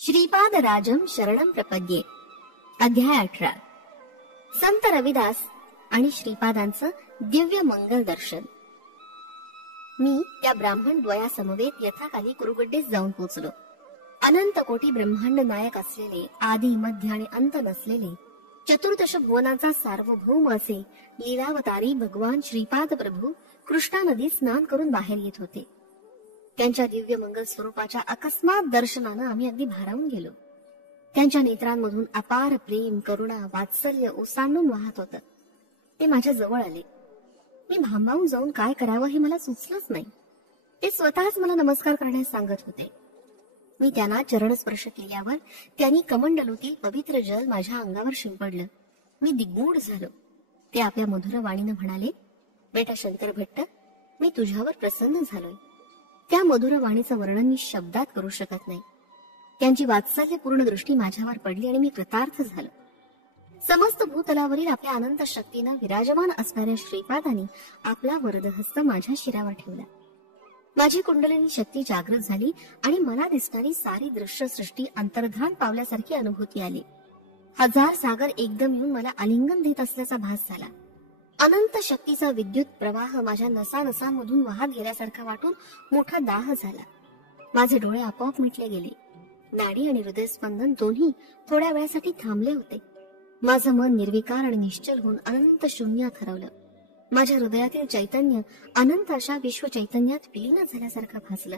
श्रीपाद राजम शरणम प्रपद्ये. अध्याय 18. संत रविदास आणि श्रीपादांचं दिव्य मंगल दर्शन. मी त्या ब्राह्मण द्वयासमवेत यथाकाली कुरुगड्डेस जाऊन पोचलो. अनंत कोटी ब्रह्मांड नायक असलेले, आदी मध्य आणि अंत नसलेले, चतुर्दश भुवनांचा सार्वभौम असे लीलावतारी भगवान श्रीपाद प्रभू कृष्णा नदीत स्नान करून बाहेर येत होते. त्यांच्या दिव्य मंगल स्वरूपाच्या अकस्मात दर्शनानं आम्ही अगदी भारावून गेलो. त्यांच्या नेत्रांमधून अपार प्रेम, करुणा, वात्सल्य ओसांडून वाहत होतं. ते माझ्या जवळ आले. मी भांबावून जाऊन काय करावं हे मला सुचलंच नाही. ते स्वतःच मला नमस्कार करण्यास सांगत होते. मी त्यांना चरणस्पर्श केल्यावर त्यांनी कमंडलूतील पवित्र जल माझ्या अंगावर शिंपडलं. मी दिग्मूढ झालो. ते आपल्या मधुर वाणीनं म्हणाले, बेटा शंकर भट्ट, मी तुझ्यावर प्रसन्न झालोय. त्या मधुर वाणीचं वर्णन मी शब्दात करू शकत नाही. त्यांची वात्सल्यपूर्ण दृष्टी माझ्यावर पडली आणि मी कृतार्थ झालो. समस्त भूतलावरील आपल्या अनंत शक्तीनं विराजमान असणाऱ्या श्रीपादांनी आपला वरदहस्त माझ्या शिरावर ठेवला. माझी कुंडलिनी शक्ती जागृत झाली आणि मला दिसणारी सारी दृश्य सृष्टी अंतर्धान पावल्यासारखी अनुभूती आली. हजार सागर एकदम येऊन मला आलिंगन देत असल्याचा भास झाला. अनंत शक्तीचा विद्युत प्रवाह माझ्या नसानसांमधून वाहत गेल्यासारखा वाटून मोठा दाह झाला. माझे डोळे आपोआप मिटले गेले. नाडी आणि हृदयस्पंदन दोन्ही थोड्या वेळासाठी थांबले होते. माझं मन निर्विकार आणि निश्चल होऊन अनंत शून्यात हरवलं. माझ्या हृदयातील चैतन्य अनंत अशा विश्व चैतन्यात विलीन झाल्यासारखं भासलं.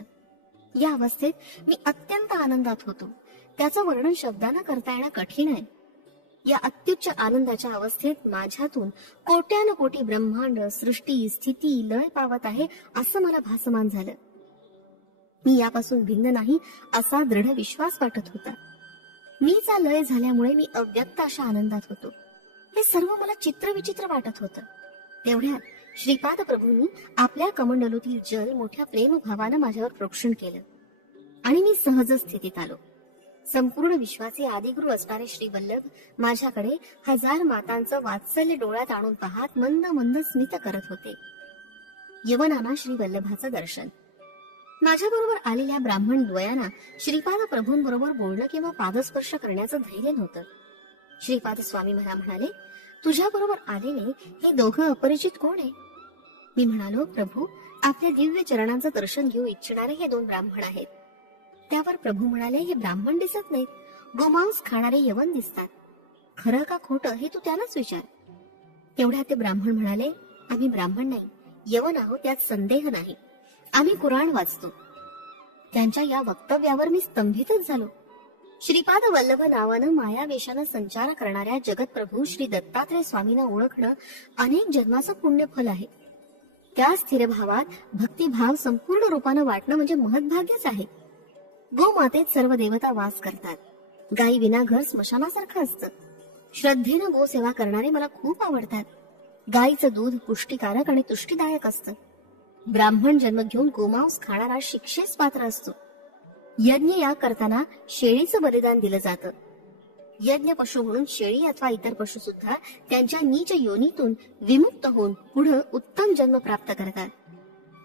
या अवस्थेत मी अत्यंत आनंदात होतो. त्याचं वर्णन शब्दानं करता येणं कठीण आहे. या अत्युच्च आनंदाच्या अवस्थेत माझ्यातून कोट्यान कोटी ब्रह्मांड, सृष्टी, स्थिती, लय पावत आहे असं मला भासमान झालं. मी यापासून भिन्न नाही असा दृढ विश्वास वाटत होता. मीचा लय झाल्यामुळे मी अव्यक्त अशा आनंदात होतो. हे सर्व मला चित्रविचित्र वाटत होतं. तेवढ्यात श्रीपाद प्रभूंनी आपल्या कमंडलूतील जल मोठ्या प्रेमभावानं माझ्यावर प्रोक्षण केलं आणि मी सहज स्थितीत आलो. संपूर्ण विश्वाचे आदिगुरु असणारे श्री वल्लभ माझ्याकडे हजार मातांचं वात्सल्य डोळ्यात आणून पाहत मंद मंद स्मित करत होते. यवनांना श्री वल्लभाचं दर्शन. माझ्या बरोबर आलेल्या ब्राह्मण द्वयांना श्रीपाद प्रभूंबरोबर बोलणं किंवा पादस्पर्श करण्याचं धैर्य नव्हतं. श्रीपाद स्वामी मला म्हणाले, तुझ्या बरोबर आलेले हे दोघं अपरिचित कोण आहे? मी म्हणालो, प्रभू, आपल्या दिव्य चरणांचं दर्शन घेऊ इच्छिणारे हे दोन ब्राह्मण आहेत. त्यावर प्रभू म्हणाले, हे ब्राह्मण दिसत नाहीत, गोमांस खाणारे यवन दिसतात. खरं का खोटं हे तू त्यांनाच विचार. तेवढ्या ते ब्राह्मण म्हणाले, आम्ही ब्राह्मण नाही, यवन आहोत, त्यात संदेह नाही. आम्ही कुराण वाचतो. त्यांच्या या वक्तव्यावर मी स्तंभितच झालो. श्रीपाद वल्लभ नावानं मायावेशानं संचार करणाऱ्या जगतप्रभू श्री दत्तात्रय स्वामींना ओळखणं अनेक जन्माचं पुण्यफल आहे. त्या स्थिर भावात भक्तिभाव संपूर्ण रूपानं वाटणं म्हणजे महत्भाग्यच आहे. गोमातेत सर्व देवता वास करतात. गायी विना घर स्मशानासारखं असतं. श्रद्धेनं गोसेवा करणारे मला खूप आवडतात. गायीचं दूध पुष्टिकारक आणि तुष्टीदायक असतं. ब्राह्मण जन्म घेऊन गोमांस खाणारा शिक्षेस पात्र असतो. यज्ञ या करताना शेळीचं बलिदान दिलं जातं. यज्ञ पशु म्हणून शेळी अथवा इतर पशु सुद्धा त्यांच्या नीच योनीतून विमुक्त होऊन पुढे उत्तम जन्म प्राप्त करतात.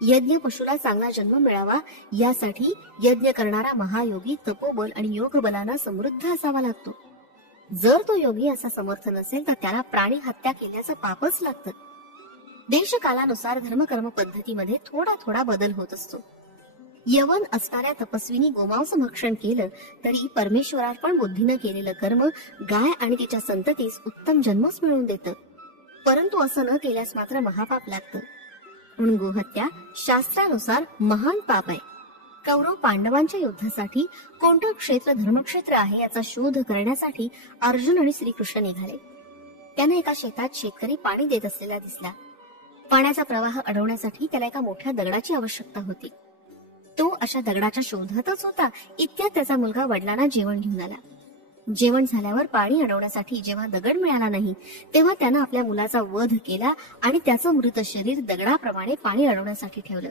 यज्ञ पशुला चांगला जन्म मिळावा यासाठी यज्ञ करणारा महायोगी तपोबल आणि योग बलानं समृद्ध असावा लागतो. जर तो योगी असा समर्थ नसेल तर त्याला प्राणी हत्या केल्याचं पापच लागतं. देशकालानुसार धर्मकर्म पद्धतीमध्ये थोडा थोडा बदल होत असतो. यवन असणाऱ्या तपस्वीनी गोमांस भक्षण केलं तरी परमेश्वरार्पण बुद्धीनं केलेलं कर्म गाय आणि तिच्या संततीस उत्तम जन्मच मिळवून देतं. परंतु असं न केल्यास मात्र महापाप लागतं. म्हणून गोहत्या शास्त्रानुसार महान पाप आहे. कौरव पांडवांच्या युद्धासाठी कोणतं क्षेत्र धर्मक्षेत्र आहे याचा शोध करण्यासाठी अर्जुन आणि श्रीकृष्ण निघाले. त्यांना एका शेतात शेतकरी पाणी देत असलेला दिसला. पाण्याचा प्रवाह अडवण्यासाठी त्याला एका मोठ्या दगडाची आवश्यकता होती. तो अशा दगडाच्या शोधातच होता. इतक्यात त्याचा मुलगा वडिलांना जेवण घेऊन आला. जेवण झाल्यावर पाणी अडवण्यासाठी जेव्हा दगड मिळाला नाही तेव्हा त्यानं आपल्या मुलाचा वध केला आणि त्याचं मृत शरीर दगडाप्रमाणे पाणी अडवण्यासाठी ठेवलं.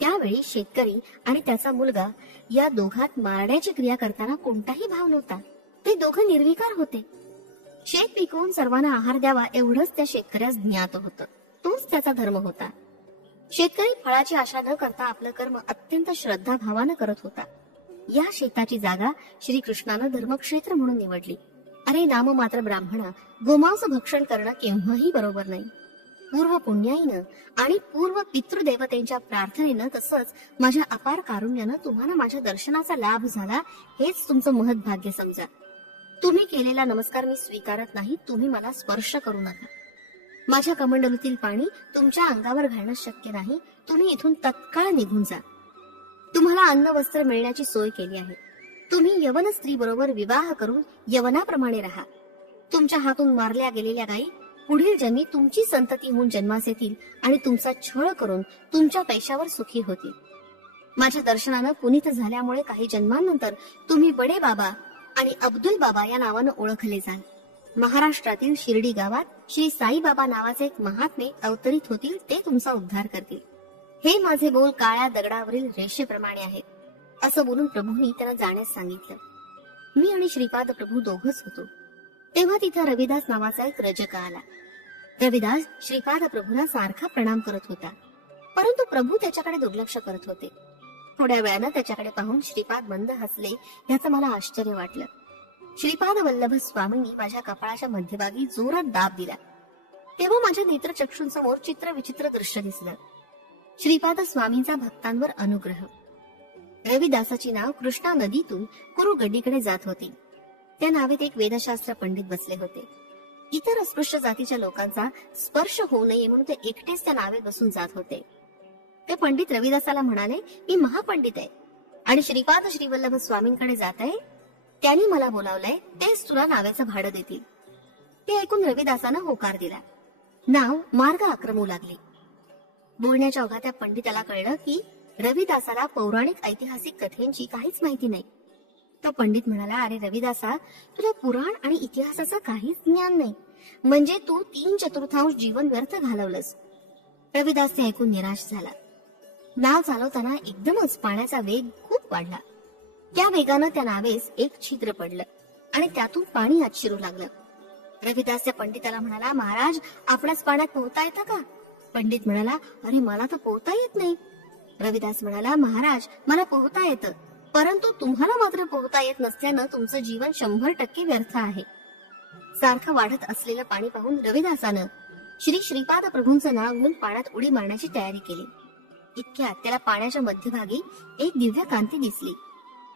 त्यावेळी शेतकरी आणि त्याचा मुलगा या दोघात मारण्याची क्रिया करताना कोणताही भाव नव्हता. ते दोघं निर्विकार होते. शेत पिकवून सर्वांना आहार द्यावा एवढंच त्या शेतकऱ्यास ज्ञात होतं. तोच त्याचा धर्म होता. शेतकरी फळाची आशा न करता आपलं कर्म अत्यंत श्रद्धाभावानं करत होता. या शेताची जागा श्रीकृष्णानं धर्मक्षेत्र म्हणून निवडली. अरे नाममात्र ब्राह्मणा, गोमांस भक्षण करणं केव्हाही बरोबर नाही. पूर्व पुण्याईनं आणि पूर्व पितृदेवतेंच्या प्रार्थनेनं तसंच माझ्या अपार कारुण्यानं तुम्हाला माझ्या दर्शनाचा लाभ झाला, हेच तुमचं महत्भाग्य समजा. तुम्ही केलेला नमस्कार मी स्वीकारत नाही. तुम्ही मला स्पर्श करू नका. माझ्या कमंडलूतील पाणी तुमच्या अंगावर घालणं शक्य नाही. तुम्ही इथून तत्काळ निघून जा. तुम्हाला अन्न वस्त्र मिळण्याची सोय केली आहे. तुम्ही यवन स्त्री बरोबर विवाह करून यवनाप्रमाणे राहा. तुमच्या हातून मारल्या गेलेल्या गायी पुढील जन्मी तुमची संतती होऊन जन्मास येतील आणि तुमचा छळ करून तुमच्या पैशावर सुखी होतील. माझ्या दर्शनानं पुनीत झाल्यामुळे काही जन्मांनंतर तुम्ही बडे बाबा आणि अब्दुल बाबा या नावानं ओळखले जाल. महाराष्ट्रातील शिर्डी गावात श्री साईबाबा नावाचे एक महात्मे अवतरित होतील. ते तुमचा उद्धार करतील. हे माझे बोल काळ्या दगडावरील रेषेप्रमाणे आहेत. असं बोलून प्रभूंनी त्यांना जाण्यास सांगितलं. मी आणि श्रीपाद प्रभू दोघच होतो. तेव्हा तिथं रविदास नावाचा एक रजक आला. रविदास श्रीपाद प्रभूंना सारखा प्रणाम करत होता, परंतु प्रभू त्याच्याकडे दुर्लक्ष करत होते. थोड्या वेळानं त्याच्याकडे पाहून श्रीपाद मंद हसले. याचं मला आश्चर्य वाटलं. श्रीपाद वल्लभ स्वामींनी माझ्या कपाळाच्या मध्यभागी जोरात दाब दिला. तेव्हा माझ्या नेत्रचक्षूंसमोर चित्र विचित्र दृश्य दिसलं. श्रीपाद स्वामींचा भक्तांवर अनुग्रह. रविदासाची नाव कृष्णा नदीतून कुरु गड्डीकडे जात होती. त्या नावेत एक वेदशास्त्र पंडित बसले होते. इतर अस्पृश्य जातीच्या लोकांचा स्पर्श होऊ नये म्हणून ते एकटेच त्या नावेत बसून जात होते. ते पंडित रविदासाला म्हणाले, मी महापंडित आहे आणि श्रीपाद श्रीवल्लभ स्वामींकडे जात आहे. त्यांनी मला बोलावलंय, तेच तुला नावेचं भाडं देतील. ते ऐकून रविदासानं होकार दिला. नाव मार्ग आक्रमू लागले. बोलण्याच्या ओघात त्या पंडिताला कळलं की रविदासाला पौराणिक ऐतिहासिक कथेंची काहीच माहिती नाही. तो पंडित म्हणाला, अरे रविदासा, तुला पुराण आणि इतिहासाचं काहीच ज्ञान नाही, म्हणजे तू 3/4 जीवन व्यर्थ घालवलंस. रविदास ते ऐकून निराश झाला. नाव चालवताना एकदमच पाण्याचा वेग खूप वाढला. त्या वेगानं त्या नावेस एक छिद्र पडलं आणि त्यातून पाणी आत शिरू लागलं. रविदास त्या पंडिताला म्हणाला, महाराज, आपणास पाण्यात पोहता येतं का? पंडित म्हणाला, अरे मला तर पोहता येत नाही. रविदास म्हणाला, महाराज, मला पोहता येतं, परंतु तुम्हाला मात्र पोहता येत नसल्यानं तुमचं जीवन 100% व्यर्थ आहे. सारखं वाढत असलेलं पाणी पाहून रविदासानं श्री श्रीपाद प्रभूंचं नाव घेऊन पाण्यात उडी मारण्याची तयारी केली. इतक्यात त्याला पाण्याच्या मध्यभागी एक दिव्य कांती दिसली.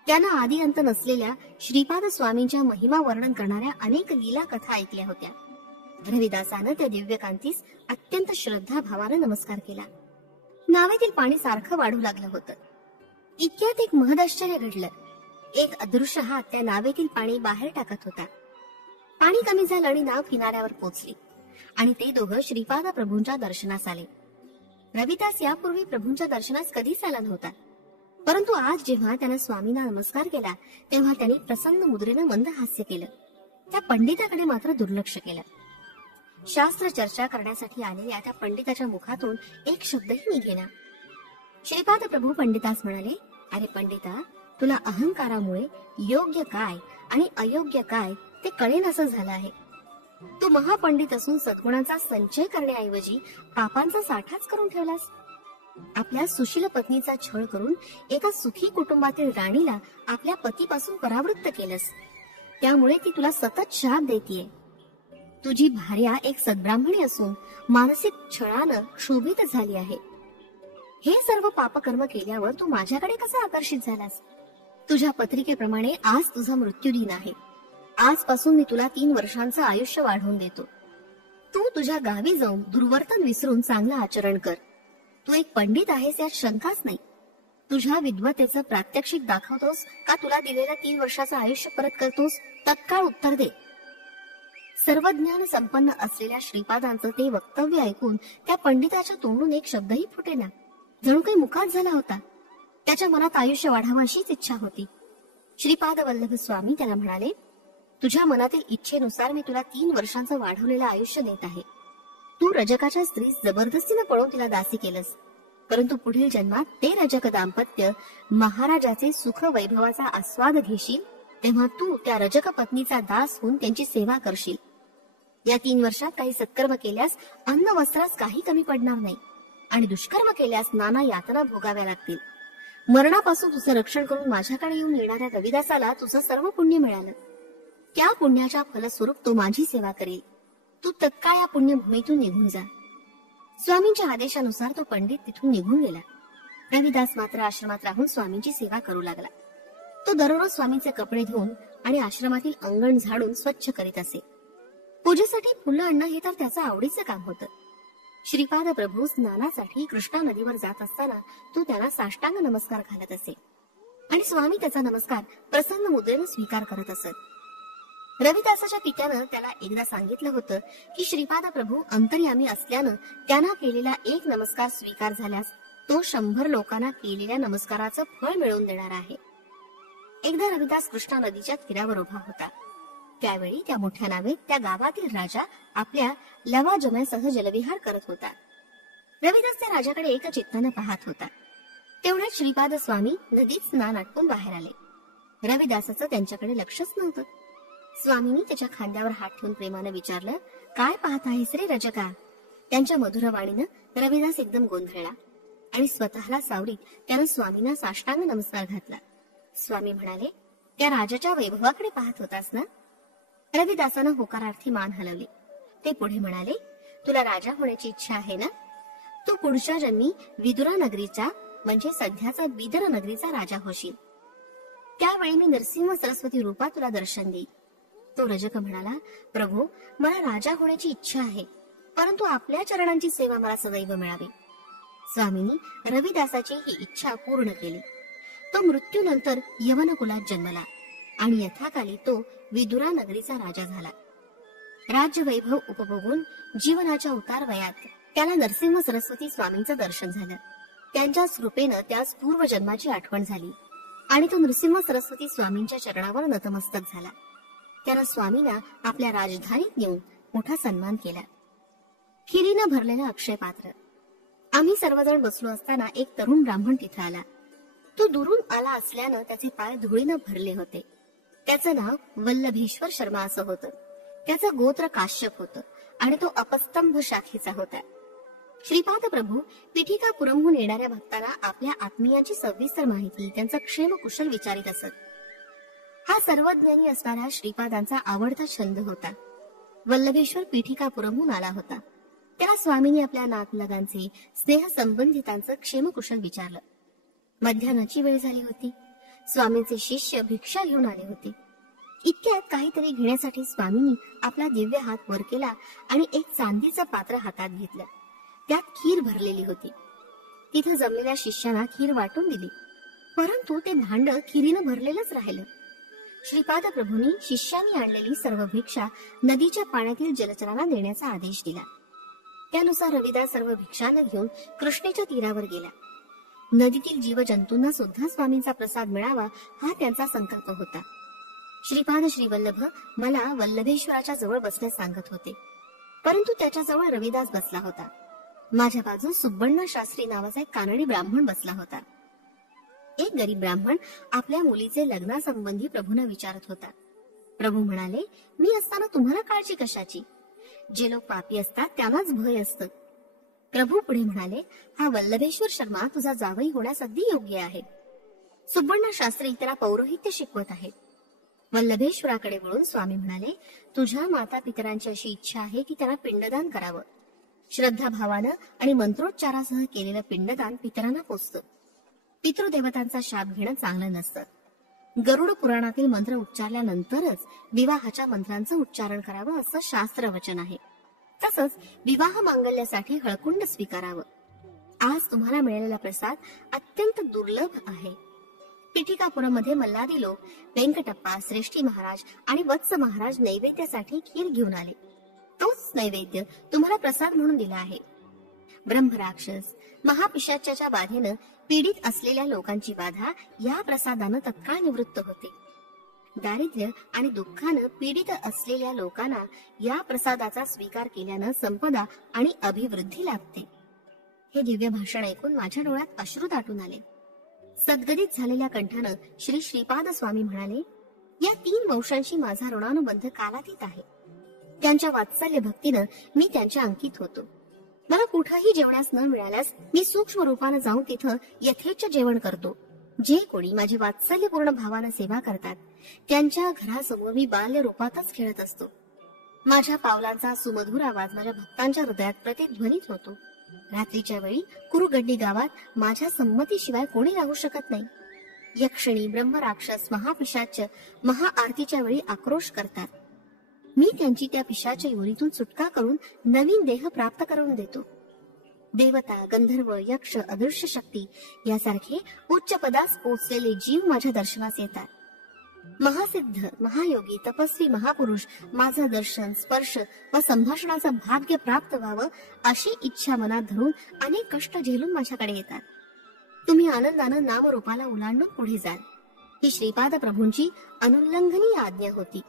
त्यानं आदी अंत नसलेल्या श्रीपाद स्वामींच्या महिमा वर्णन करणाऱ्या अनेक लीला कथा ऐकल्या होत्या. रविदासानं त्या दिव्य कांतीस अत्यंत श्रद्धा भावानं नमस्कार केला. नावेतील पाणी सारखं वाढू लागलं होतं. इतक्यात एक महदाश्चर्य घडलं. एक अदृश्य हात त्या नावेतील पाणी बाहेर टाकत होता. पाणी कमी झालं आणि नाव किनाऱ्यावर पोचली आणि ते दोघं श्रीपाद प्रभूंच्या दर्शनास आले. रविदास यापूर्वी प्रभूंच्या दर्शनास कधीच आला नव्हता, परंतु आज जेव्हा त्यानं स्वामींना नमस्कार केला तेव्हा त्यांनी प्रसन्न मुद्रेनं मंद हास्य केलं. त्या पंडिताकडे मात्र दुर्लक्ष केलं. शास्त्र चर्चा करण्यासाठी आलेल्या त्या पंडिताच्या मुखातून एक शब्दही निघेना. श्रीपाद प्रभू पंडितास म्हणाले, अरे पंडिता, तुला अहंकारामुळे योग्य काय आणि अयोग्य काय ते कळेनासं झालं आहे. तू महापंडित असून सद्गुणांचा संचय करण्याऐवजी पापांचा साठाच करून ठेवलास. आपल्या सुशील पत्नीचा छळ करून एका सुखी कुटुंबातील राणीला आपल्या पतीपासून परावृत्त केलंस. त्यामुळे ती तुला सतत शाप देतीये. तुझी भार्या एक सद्ब्राह्मणी असून मानसिक छळानं क्षोभित झाली आहे. हे सर्व पापकर्म केल्यावर तू माझ्याकडे कसा आकर्षित झालास? तुझ्या पत्रिकेप्रमाणे आज तुझा मृत्यूदिन आहे. आजपासून मी तुला 3 वर्षांचं आयुष्य वाढवून देतो. तू तुझ्या गावी जाऊन दुर्वर्तन विसरून चांगलं आचरण कर. तू एक पंडित आहेस यात शंकाच नाही. तुझ्या विद्वतेचं प्रात्यक्षिक दाखवतोस का तुला दिलेलं 3 वर्षाचं आयुष्य परत करतोस? तत्काळ उत्तर दे. सर्व ज्ञान संपन्न असलेल्या श्रीपादांचं ते वक्तव्य ऐकून त्या पंडिताच्या तोंडून एक शब्दही फुटेना. जणू काही मुखात झाला होता. त्याच्या मनात आयुष्य वाढावं अशीच इच्छा होती. श्रीपाद वल्लभ स्वामी त्याला म्हणाले, तुझ्या मनातील इच्छेनुसार मी तुला 3 वर्षांचं वाढवलेलं आयुष्य देत आहे. तू रजकाच्या स्त्रीस जबरदस्तीने पळून तिला दासी केलंस, परंतु पुढील जन्मात ते रजक दाम्पत्य महाराजाचे सुख वैभवाचा आस्वाद घेशील, तेव्हा तू त्या रजक पत्नीचा दास होऊन त्यांची सेवा करशील. या 3 वर्षात काही सत्कर्म केल्यास अन्न वस्त्रास काही कमी पडणार नाही आणि दुष्कर्म केल्यास नाना यातना भोगाव्या लागतील. मरणापासून तुझं रक्षण करून माझ्याकडे येऊन येणाऱ्या रविदासाला तुझं सर्व पुण्य मिळालं. त्या पुण्याच्या फलस्वरूप तो माझी सेवा करेल. तू तत्काळ या पुण्यभूमीतून निघून जा. स्वामींच्या आदेशानुसार तो पंडित तिथून निघून गेला. रविदास मात्र आश्रमात राहून स्वामींची सेवा करू लागला. तो दररोज स्वामींचे कपडे धुवून आणि आश्रमातील अंगण झाडून स्वच्छ करीत असे. पूजेसाठी फुलं आणणं हे तर त्याचं आवडीचं काम होतं. श्रीपाद प्रभू स्नानासाठी कृष्णा नदीवर जात असताना तो त्यांना साष्टांग नमस्कार घालत असे आणि स्वामी त्याचा नमस्कार प्रसन्न मुद्रेने स्वीकार करत असत. रविदासाच्या पित्यानं त्याला एकदा सांगितलं होतं की श्रीपाद प्रभू अंतर्यामी असल्यानं त्यांना केलेला एक नमस्कार स्वीकार झाल्यास तो 100 लोकांना केलेल्या नमस्काराचं फळ मिळवून देणार आहे. एकदा रविदास कृष्णा नदीच्या तीरावर उभा होता. त्यावेळी त्या मोठ्या नावेत त्या गावातील राजा आपल्या लवाजम्यासह जलविहार करत होता. रविदास त्या राजाकडे एकचित्तानं पाहत होता. तेवढ्यात श्रीपाद स्वामी नदीत स्नान आटपून बाहेर आले. रविदासाचं त्यांच्याकडे लक्षच नव्हतं. स्वामींनी त्याच्या खांद्यावर हात ठेवून प्रेमानं विचारलं, काय पाहत आहेस रे रजका? त्यांच्या मधुर वाणीनं रविदास एकदम गोंधळला आणि स्वतःला सावरीत त्यानं स्वामींना साष्टांग नमस्कार घातला. स्वामी म्हणाले, त्या राजाच्या वैभवाकडे पाहत होतास ना? रविदासानं होकारार्थी मान हलवली. ते पुढे म्हणाले, तुला राजा होण्याची इच्छा आहे ना? तू पुढच्या जन्मी विदुरा नगरीचा म्हणजे सध्याचा बिदर नगरीचा राजा होशील. त्यावेळी मी नरसिंह सरस्वती रूपात तुला दर्शन देईल. तो रजक म्हणाला, प्रभू, मला राजा होण्याची इच्छा आहे, परंतु आपल्या चरणांची सेवा मला सदैव मिळावी. स्वामींनी रविदासाची ही इच्छा पूर्ण केली. तो मृत्यूनंतर यवन कुलात जन्मला आणि यथाकाली तो विदुरा नगरीचा राजा झाला. राज्य वैभव उपभोगून जीवनाच्या उतार वयात त्याला नरसिंह सरस्वती स्वामींचं दर्शन झालं. त्यांच्या कृपेनं त्यास पूर्वजन्माची आठवण झाली आणि तो नरसिंह सरस्वती स्वामींच्या चरणावर नतमस्तक झाला. त्यानं स्वामींना आपल्या राजधानीत नेऊन मोठा सन्मान केला. खिरीनं भरलेलं अक्षय पात्र. आम्ही सर्वजण बसलो असताना एक तरुण ब्राह्मण तिथे आला. तो दुरून आला असल्यानं त्याचे पाय धुळीनं भरले होते. त्याचं नाव वल्लभेश्वर शर्मा असं होतं. त्याचं गोत्र काश्यप होतं आणि तो अपस्तंभ शाखेचा होता. श्रीपाद प्रभू पिठिकापुरमहून येणाऱ्या भक्तांना आपल्या आत्मीयाची सविस्तर माहिती, त्यांचा क्षेम कुशल विचारित असत. हा सर्वज्ञानी असणारा श्रीपादांचा आवडता छंद होता. वल्लभेश्वर पिठिकापुरमहून आला होता. त्याला स्वामींनी आपल्या नातलगांचे, स्नेह संबंधितांचं क्षेमकुशल विचारलं. मध्यान्हाची वेळ झाली होती. स्वामींचे शिष्य भिक्षा घेऊन आले होते. इतक्यात काहीतरी घेण्यासाठी स्वामींनी आपला दिव्य हात वर केला आणि एक चांदीचं पात्र हातात घेतलं. त्यात खीर भरलेली होती. तिथं जमलेल्या शिष्यांना खीर वाटून दिली, परंतु ते भांड खिरीनं भरलेलंच राहिलं. श्रीपाद प्रभूंनी शिष्यांनी आणलेली सर्व भिक्षा नदीच्या पाण्यातील जलचरांना देण्याचा आदेश दिला. त्यानुसार रविदास सर्व भिक्षांना घेऊन कृष्णेच्या तीरावर गेला. नदीतील जीवजंतूंना सुद्धा स्वामींचा प्रसाद मिळावा हा त्यांचा संकल्प होता. श्रीपाद श्रीवल्लभ मला वल्लभेश्वराच्या जवळ बसण्यास सांगत होते, परंतु त्याच्याजवळ रविदास बसला होता. माझ्या बाजूस सुब्बण्णा शास्त्री नावाचा एक कानडी ब्राह्मण बसला होता. एक गरीब ब्राह्मण आपल्या मुलीचे लग्नासंबंधी प्रभूंना विचारत होता. प्रभू म्हणाले, मी असताना तुम्हाला काळजी कशाची? जे लोक पापी असतात त्यांनाच भय असतं. प्रभू पुढे म्हणाले, हा वल्लभेश्वर शर्मा तुझा जावई होण्यास अगदी योग्य आहे. सुब्बण्णा शास्त्री त्याला पौरोहित्य शिकवत आहेत. वल्लभेश्वराकडे वळून स्वामी म्हणाले, तुझ्या माता पितरांची अशी इच्छा आहे की त्यांना पिंडदान करावं. श्रद्धाभावानं आणि मंत्रोच्चारासह केलेलं पिंडदान पितरांना पोचतं. पितृदेवतांचा शाप घेणं चांगलं नसतं. गरुड पुराणातील मंत्र उच्चारल्यानंतरच विवाहाच्या मंत्रांचं उच्चारण करावं असं शास्त्र वचन आहे. तसंच विवाह मांगल्यासाठी हळकुंड स्वीकारावं. आज तुम्हाला मिळालेला प्रसाद अत्यंत दुर्लभ आहे. पिठिकापुरमध्ये मल्लादी लोक व्यंकटप्पा, श्रेष्ठी महाराज आणि वत्स महाराज नैवेद्यासाठी खीर घेऊन आले. तोच नैवेद्य तुम्हाला प्रसाद म्हणून दिला आहे. ब्रह्मराक्षस महापिशाच्याच्या बाधेनं पीडित असलेल्या लोकांची बाधा या प्रसादानं तत्काळ निवृत्त होते. दारिद्र्य आणि दुःखानं पीडित असलेल्या लोकांना या प्रसादाचा स्वीकार केल्यानं संपदा आणि अभिवृद्धी लाभते. हे दिव्य भाषण ऐकून माझ्या डोळ्यात अश्रू दाटून आले. सद्गदित झालेल्या कंठानं श्री श्रीपाद स्वामी म्हणाले, या 3 वंशांशी माझा ऋणानुबंध कालातीत आहे. त्यांच्या वात्सल्य भक्तीनं मी त्यांच्या अंकित होतो. मला कुठंही जेवणास न मिळाल्यास मी सूक्ष्म रूपानं जाऊन तिथं यथेच्छ जेवण करतो जे कोणी माझी वात्सल्यपूर्ण भावानं सेवा करतात त्यांच्या घरासमोर मी बाल्य रूपातच खेळत असतो. माझ्या पावलांचा सुमधुर आवाज माझ्या भक्तांच्या हृदयात प्रतिध्वनित होतो. रात्रीच्या वेळी कुरुगड्डी गावात माझ्या संमतीशिवाय कोणी राहू शकत नाही. यक्षिणी, ब्रह्मराक्षस, महापिशाच महाआरतीच्या वेळी आक्रोश करतात. मी त्यांची त्या पिशाच्या योनीतून सुटका करून नवीन देह प्राप्त करून देतो. देवता, गंधर्व, यक्ष, अदृश्य शक्ती यासारखे उच्च पदास पोचलेले जीव माझ्या दर्शनास येतात. महासिद्ध, महायोगी, तपस्वी, महापुरुष माझं दर्शन, स्पर्श व संभाषणाचं भाग्य प्राप्त व्हावं अशी इच्छा मनात धरून अनेक कष्ट झेलून माझ्याकडे येतात. तुम्ही आनंदानं नामरूपाला ओलांडून पुढे जाल. ही श्रीपाद प्रभूंची अनुल्लंघनीय आज्ञा होती.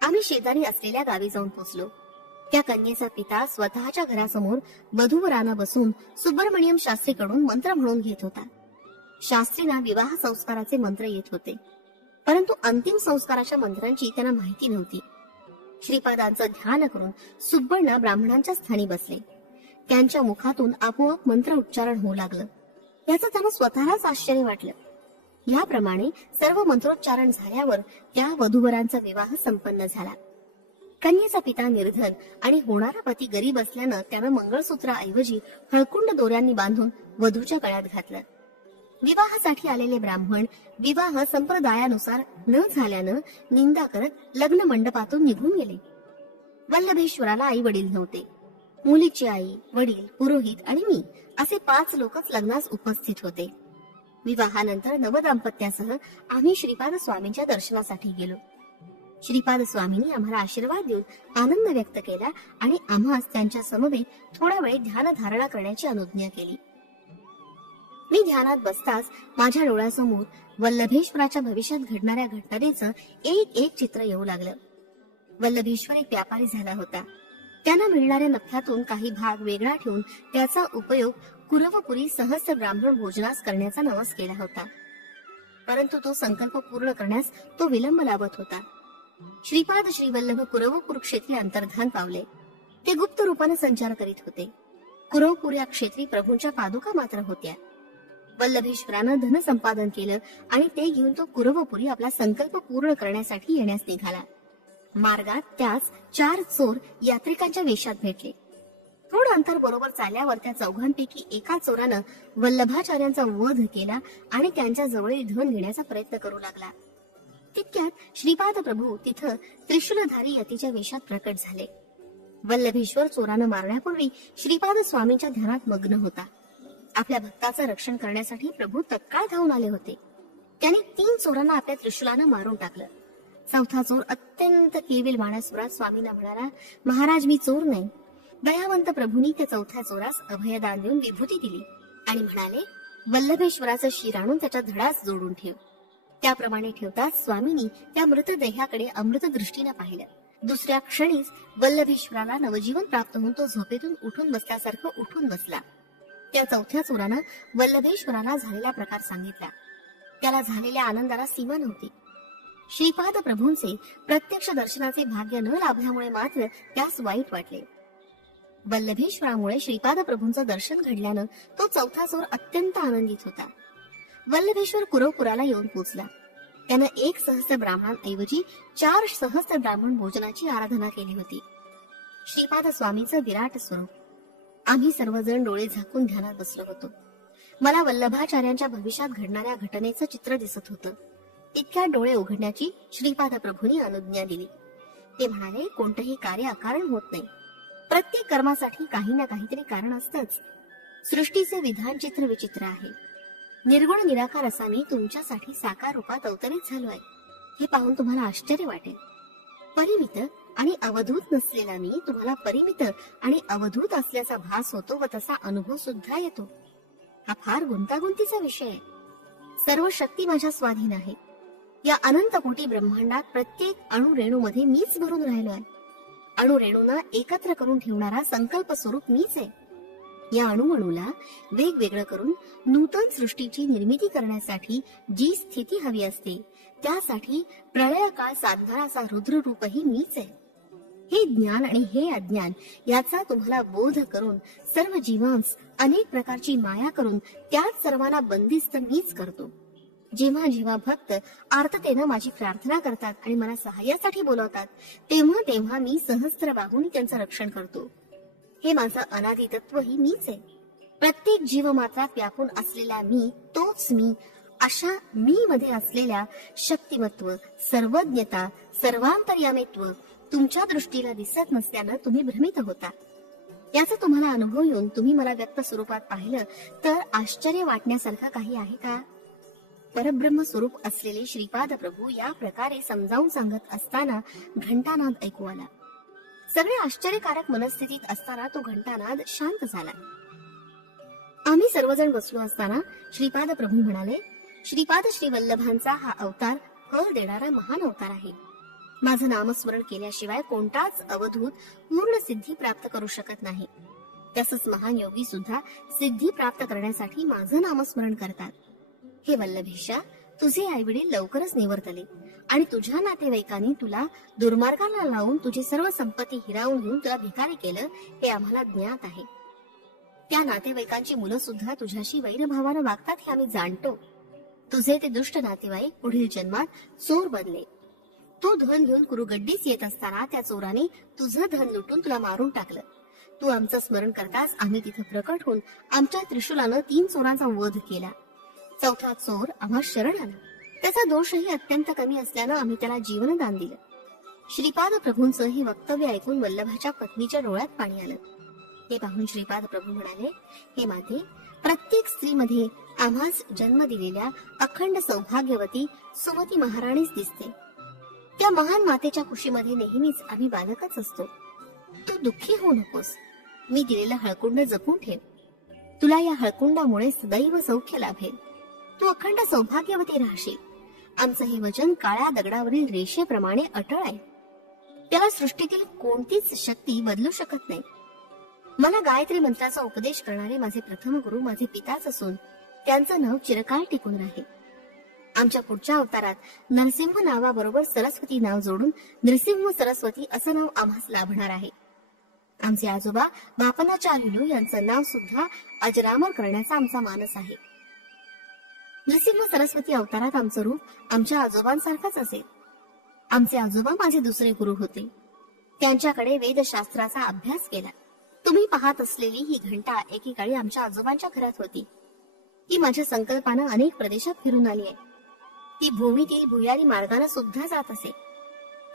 आम्ही शेजारी असलेल्या गावी जाऊन पोचलो. त्या कन्येचा पिता स्वतःच्या घरासमोर वधूवरांना बसून सुब्रमण्यम शास्त्रीकडून मंत्र म्हणून घेत होता. शास्त्रींना विवाह संस्काराचे मंत्र येत होते, परंतु अंतिम संस्काराच्या मंत्रांची त्यांना माहिती नव्हती. श्रीपादांचं ध्यान करून सुब्बण्णा ब्राह्मणांच्या स्थानी बसले. त्यांच्या मुखातून आपोआप मंत्र उच्चारण होऊ लागलं. याचं त्यांना स्वतःलाच आश्चर्य वाटलं. याप्रमाणे सर्व मंत्रोच्चारण झाल्यावर त्या वधूवरांचा विवाह संपन्न झाला. कन्येचा पिता निर्धन आणि होणारा पती गरीब असल्यानं त्यानं मंगळसूत्राऐवजी हळकुंड दोऱ्यांनी बांधून वधूच्या गळ्यात घातलं. विवाहासाठी आलेले ब्राह्मण विवाह संप्रदायानुसार न झाल्यानं निंदा करत लग्न मंडपातून निघून गेले. वल्लभेश्वराला आई वडील नव्हते. मुलीची आई, वडील, पुरोहित आणि मी असे 5 लोकच लग्नास उपस्थित होते. विवाहानंतर नवदाम्पत्यासह आम्ही श्रीपाद स्वामींच्या दर्शनासाठी गेलो. श्रीपाद स्वामींनी आम्हाला आशीर्वाद देऊन आनंद व्यक्त केला आणि आम्हास त्यांच्या समवेत थोडा वेळ ध्यान धारणा करण्याची अनुज्ञा केली. मी ध्यानात बसताच माझ्या डोळ्यासमोर वल्लभेश्वराच्या भविष्यात घडणाऱ्या घटनेचं एक एक चित्र येऊ लागलं. वल्लभेश्वर एक व्यापारी झाला होता. त्यांना मिळणाऱ्या नफ्यातून काही भाग वेगळा ठेवून त्याचा उपयोग कुरवपुरी सहस्र ब्राह्मण भोजनास करण्याचा नवस केला होता. परंतु तो संकल्प पूर्ण करण्यास तो विलंब लावत होता. श्रीपाद श्रीवल्लभ कुरवपूर क्षेत्री अंतर्धान पावले. ते गुप्त रूपाने संचार करीत होते. कुरवपूर या क्षेत्री प्रभूंच्या पादुका मात्र होत्या. वल्लभेश्वरानं धन संपादन केलं आणि ते घेऊन तो कुरवपुरी आपला संकल्प पूर्ण करण्यासाठी येण्यास निघाला. मार्गात त्यास 4 चोर यात्रिकांच्या वेशात भेटले. थोडं अंतर बरोबर चालल्यावर त्या चौघांपैकी एका चोरानं वल्लभाचार्यांचा वध केला आणि त्यांच्या जवळील धन घेण्याचा प्रयत्न करू लागला. तितक्यात श्रीपाद प्रभू तिथं त्रिशूलधारी यतीच्या वेशात प्रकट झाले. वल्लभेश्वर चोरानं मारण्यापूर्वी श्रीपाद स्वामींच्या ध्यानात मग्न होता. आपल्या भक्ताचं रक्षण करण्यासाठी प्रभू तत्काळ धावून आले होते. त्यांनी 3 चोरांना आपल्या त्रिशूलानं मारून टाकलं. चौथा चोर अत्यंत केविल मानसपुरात स्वामींना म्हणाला, महाराज मी चोर नाही. दयावंत प्रभूंनी त्या चौथ्या चोरास अभयदान देऊन विभूती दिली आणि म्हणाले, वल्लभेश्वराचं शिर आणून त्याच्या धडास जोडून ठेव. त्याप्रमाणे ठेवताच स्वामींनी त्या मृतदेहाकडे अमृत दृष्टीने पाहिलं. दुसऱ्या क्षणीच वल्लभेश्वराला नवजीवन प्राप्त होऊन तो झोपेतून उठून बसल्यासारखं उठून बसला. त्या चौथ्या चोरानं वल्लभेश्वराला झालेला प्रकार सांगितला. त्याला झालेल्या आनंदाला सीमा नव्हती. श्रीपाद प्रभूंचे प्रत्यक्ष दर्शनाचे भाग्य न लाभल्यामुळे मात्र त्यास वाईट वाटले. वल्लभेश्वरामुळे श्रीपाद प्रभूंचं दर्शन घडल्यानं तो चौथा चोर अत्यंत आनंदित होता. वल्लभेश्वर कुरवपुराला येऊन पोचला. त्यानं 1 सहस्त्र ब्राह्मणांऐवजी 4 सहस्त्र ब्राह्मण भोजनाची आराधना केली होती. श्रीपाद स्वामींचं विराट स्वरूप. आम्ही सर्वजण डोळे झाकून ध्यानात बसलो होतो. मला वल्लभाचार्यांच्या भविष्यात घडणाऱ्या घटनेचं चित्र दिसत होतं. इतक्या डोळे उघडण्याची श्रीपाद प्रभूंनी अनुज्ञा दिली. ते म्हणाले, कोणतंही कार्य अकारण होत नाही. प्रत्येक कर्मासाठी काही ना काहीतरी कारण असतंच. सृष्टीचे विधान चित्र विचित्र आहे. निर्गुण निराकार असा मी तुमच्यासाठी साकार रूपात अवतरित झालो आहे. हे पाहून तुम्हाला आश्चर्य वाटेल. परिमित आणि अवधूत नसलेला मी तुम्हाला परिमित आणि अवधूत असल्याचा भास होतो व तसा अनुभव सुद्धा येतो. हा फार गुंतागुंतीचा विषय आहे. सर्व शक्ती माझ्या स्वाधीन आहे. या अनंत कोटी ब्रह्मांडात प्रत्येक अणुरेणूमध्ये मीच भरून राहिलो आहे. अणुरेणूंना एकत्र करून ठेवणारा संकल्प स्वरूप मीच आहे. या अणुअणूला वेगवेगळं करून नूतन सृष्टीची निर्मिती करण्यासाठी जी स्थिती हवी असते त्यासाठी प्रलय काळ साधणारा रुद्र रूपही मीच आहे. हे ज्ञान आणि हे अज्ञान याचा तुम्हाला बोध करून सर्व जीवांस अनेक प्रकारची माया करून त्यात सर्वांना बंदिस्त मीच करतो. जेव्हा जेव्हा भक्त आर्ततेनं माझी प्रार्थना करतात आणि मला सहाय्यासाठी बोलवतात, तेव्हा तेव्हा मी सहस्त्र बाहूंनी त्यांचं रक्षण करतो. हे माझं अनादि तत्वही मीच आहे. प्रत्येक जीवमात्रात व्यापून असलेला मी तोच मी. अशा मी मध्ये असलेल्या शक्तिमत्व, सर्वज्ञता, सर्वांतर्यामित्व तुमच्या दृष्टीला दिसत नसल्यानं तुम्ही भ्रमित होता. याचा तुम्हाला अनुभव येऊन तुम्ही मला व्यक्त स्वरूपात पाहिलं तर आश्चर्य वाटण्यासारखं काही आहे का? परब्रह्म स्वरूप असलेले श्रीपाद प्रभू या प्रकारे समजावून सांगत असताना घंटानाद ऐकू आला. सगळे आश्चर्यकारक मनस्थितीत असताना तो घंटानाद शांत झाला. आम्ही सर्वजण बसलो असताना श्रीपाद प्रभू म्हणाले, श्रीपाद श्री वल्लभांचा हा अवतार फळ देणारा महान अवतार आहे. माझं नामस्मरण केल्याशिवाय कोणताच अवधूत पूर्ण सिद्धी प्राप्त करू शकत नाही. तसंच महान योगी सुद्धा सिद्धी प्राप्त करण्यासाठी माझं नामस्मरण करतात. हे वल्लभेशा, तुझे आईवडील लवकरच निवर्तले आणि तुझ्या नातेवाईकांनी तुला दुर्मार्गाला लावून तुझी सर्व संपत्ती हिरावून घेऊन तुला भिकारी केलं हे आम्हाला ज्ञात आहे. त्या नातेवाईकांची मुलं सुद्धा तुझ्याशी वैरभावानं वागतात हे आम्ही जाणतो. तुझे ते दुष्ट नातेवाईक पुढील जन्मात चोर बनले. तू धन घेऊन कुरुगड्डीस येत असताना त्या चोराने तुझं धन लुटून तुला मारून टाकलं. तू आमचं स्मरण करताच आम्ही तिथं प्रकट होऊन आमच्या त्रिशूलानं 3 चोरांचा वध केला. चौथा चोर आम्हा शरण आला. त्याचा दोषही अत्यंत कमी असल्यानं आम्ही त्याला जीवनदान दिलं. श्रीपाद प्रभूंचं हे वक्तव्य ऐकून वल्लभाच्या पत्नीच्या डोळ्यात पाणी आलं. हे पाहून श्रीपाद प्रभू म्हणाले, हे माते, प्रत्येक स्त्रीमध्ये आम्हास जन्म दिलेल्या अखंड सौभाग्यवती सुमती महाराणीच दिसते. त्या महान मातेच्या कुशीमध्ये नेहमीच आम्ही बालकच असतो. तू दुःखी होऊ नकोस. मी दिलेलं हळकुंड जपून ठेव. तुला या हळकुंडामुळे सदैव सौख्य लाभेल. तू अखंड सौभाग्यवती राहशील. आमचं हे वचन काळ्या दगडावरील रेषेप्रमाणे अटळ आहे. त्याला सृष्टीतील कोणतीच शक्ती बदलू शकत नाही. मला गायत्री मंत्राचा उपदेश करणारे माझे प्रथम गुरु माझे पिताच असून त्यांचं नाव चिरकाळ टिकून राहील. आमच्या पुढच्या अवतारात नरसिंह नावाबरोबर सरस्वती नाव जोडून नृसिंह सरस्वती असं नाव आम्हास लाभणार आहे. आमचे आजोबा बापनाचार्युलू यांचं नाव सुद्धा अजरामर करण्याचा आमचा मानस आहे. नृसिंह सरस्वती अवतारात आमचं रूप आमच्या आजोबांसारखंच असेल. आमचे आजोबा माझे दुसरे गुरु होते. त्यांच्याकडे वेदशास्त्राचा अभ्यास केला. तुम्ही पाहत असलेली ही घंटा एकेकाळी आमच्या आजोबांच्या घरात होती. ती माझ्या संकल्पानं अनेक प्रदेशात फिरून आली आहे. ती भूमीतील भुयारी मार्गाने सुद्धा जात असे.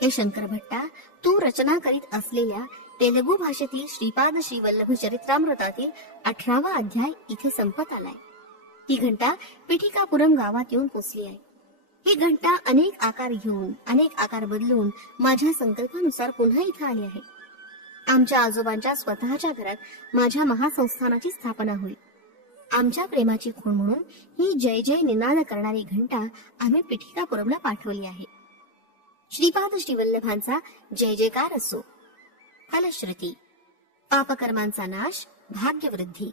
हे शंकर भट्टा, तू रचना करीत असलेल्या तेलुगू भाषेतील श्रीपाद श्री वल्लभ चरित्रामृतातील 18वा अध्याय इथे संपत आलाय. ही घंटा पिठिकापुरम गावात येऊन पोचली आहे. ही घंटा अनेक आकार घेऊन, अनेक आकार बदलून माझ्या संकल्पानुसार पुन्हा इथे आली आहे. आमच्या आजोबांच्या स्वतःच्या घरात माझ्या महासंस्थानाची स्थापना होईल. आमच्या प्रेमाची खूण म्हणून ही जय जय निनाद करणारी घंटा आम्ही पिठिकापुरमला पाठवली आहे. श्रीपाद श्रीवल्लभांचा जय जयकार असो. फलश्रुती, पापकर्मांचा नाश, भाग्यवृद्धी.